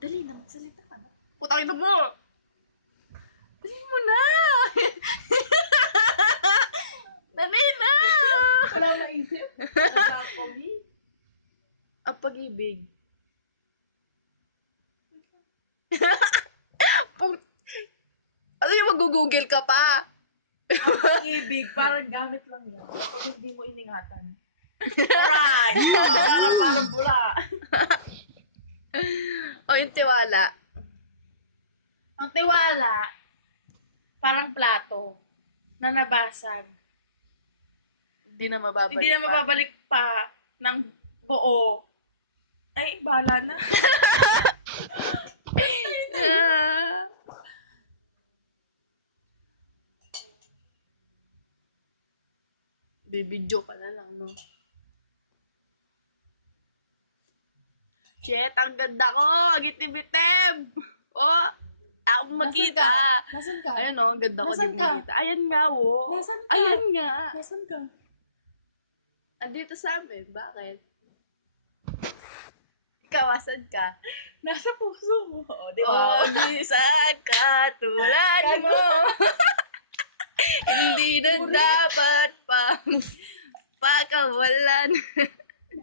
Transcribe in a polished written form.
Dali na, magsalita ka na. Putang ina mo! Dali mo na! Dali na! Wala maisip. Wala ako, Ang pag-ibig. Ano yung mag-google ka pa? Ang pag-ibig, parang gamit lang yan. Kapag hindi mo iningatan. Alright! Parang bula. O yung tiwala. Ang tiwala, parang plato na nabasag. Hindi na mababalik Hindi na mababalik pa ng buo. Ay, bahala na. Bibidyo ka na lang, no? Shit, ang ganda ko! Agitim-itim! Oh! Ako makita! Nasaan ka? Ayan o, ang ganda ko. Nasaan Di ka? makita. Ayan nga, oh! Nasaan ka? Ayan nga! Nasaan ka? Andito sa amin. Bakit? Ikaw, asan ka? Nasa puso mo. O, di Oh, ba? di saan ka tulad mo?